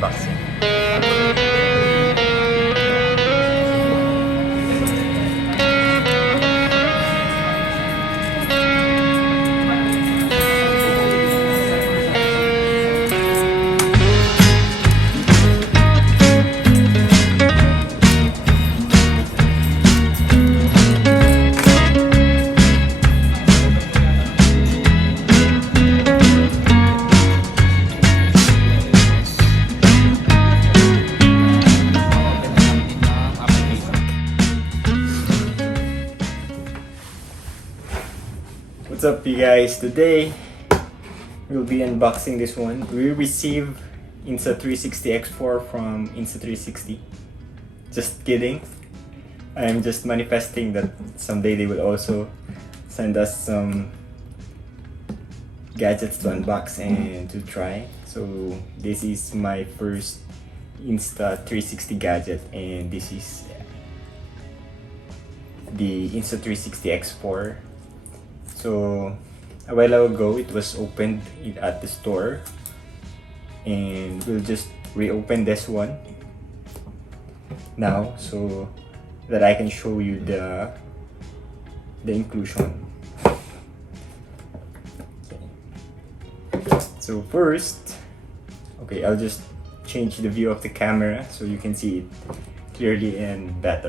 unboxing. What's up, you guys? Today we'll be unboxing this one. We received Insta360 X4 from Insta360. Just kidding. I'm just manifesting that someday they will also send us some gadgets to unbox and to try. So this is my first Insta360 gadget, and this is the Insta360 X4. So a while ago it was opened at the store, and we'll just reopen this one now so that I can show you the inclusion. Okay. So first, okay, I'll just change the view of the camera so you can see it clearly and better.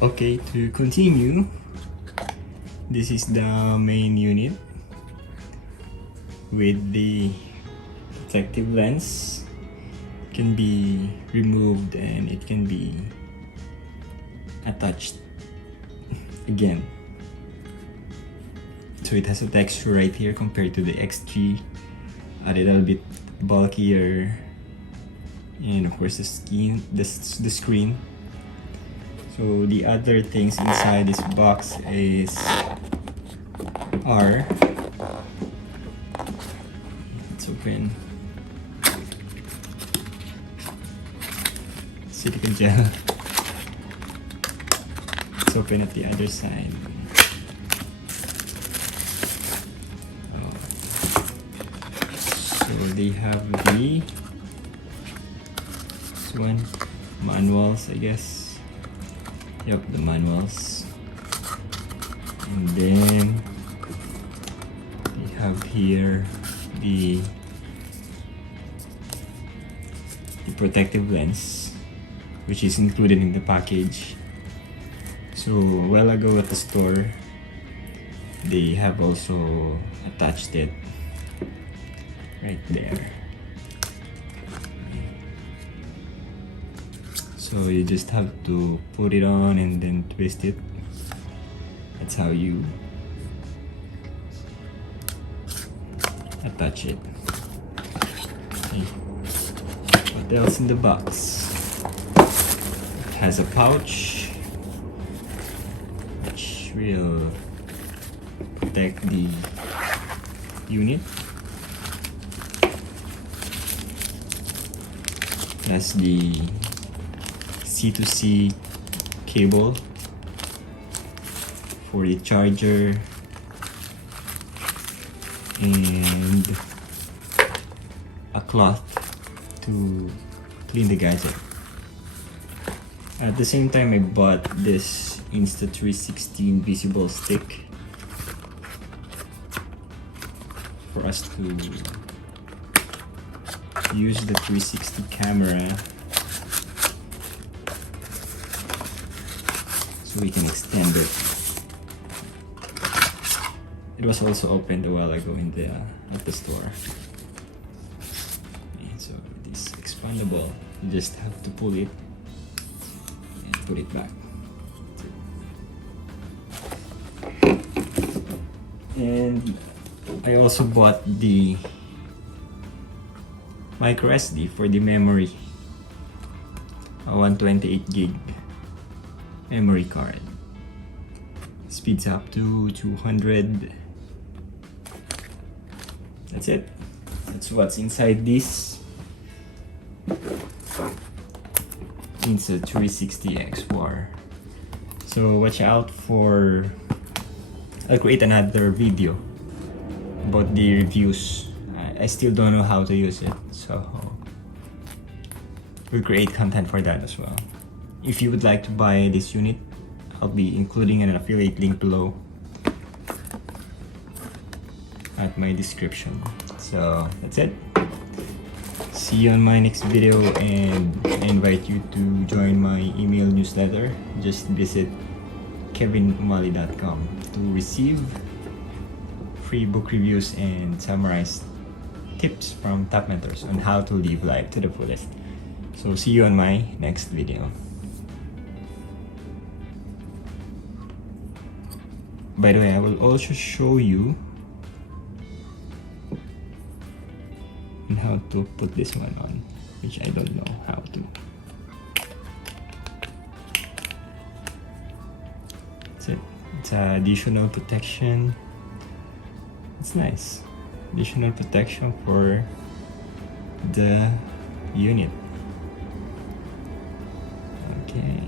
Okay, to continue, this is the main unit with the protective lens. It can be removed and it can be attached again. So it has a texture right here compared to the X3, a little bit bulkier, and of course the screen. So the other things inside this box are, let's open, silicone gel. Let's open at the other side. So they have this one, manuals, I guess. Yep, the manuals. And then we have here the protective lens, which is included in the package. So a while ago at the store, they have also attached it right there. So you just have to put it on and then twist it. That's how you attach it. Okay. What else in the box? It has a pouch which will protect the unit. That's the C2C cable for the charger, and a cloth to clean the gadget. At the same time, I bought this Insta360 invisible stick for us to use the 360 camera so we can extend it. It was also opened a while ago in the at the store. Okay, so it is expandable. You just have to pull it and put it back. And I also bought the micro SD for the memory, a 128 gig memory card. Speeds up to 200. That's it. That's what's inside this Insta360 X4. So watch out for, I'll create another video about the reviews. I still don't know how to use it, so we'll create content for that as well. If you would like to buy this unit, I'll be including an affiliate link below at my description. So that's it. See you on my next video, and I invite you to join my email newsletter. Just visit kevinumali.com to receive free book reviews and summarized tips from top mentors on how to live life to the fullest. So see you on my next video. By the way, I will also show you on how to put this one on, which I don't know how to. That's it. It's additional protection. It's nice. Additional protection for the unit. Okay.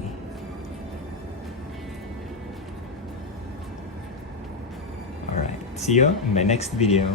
Alright, see you in my next video.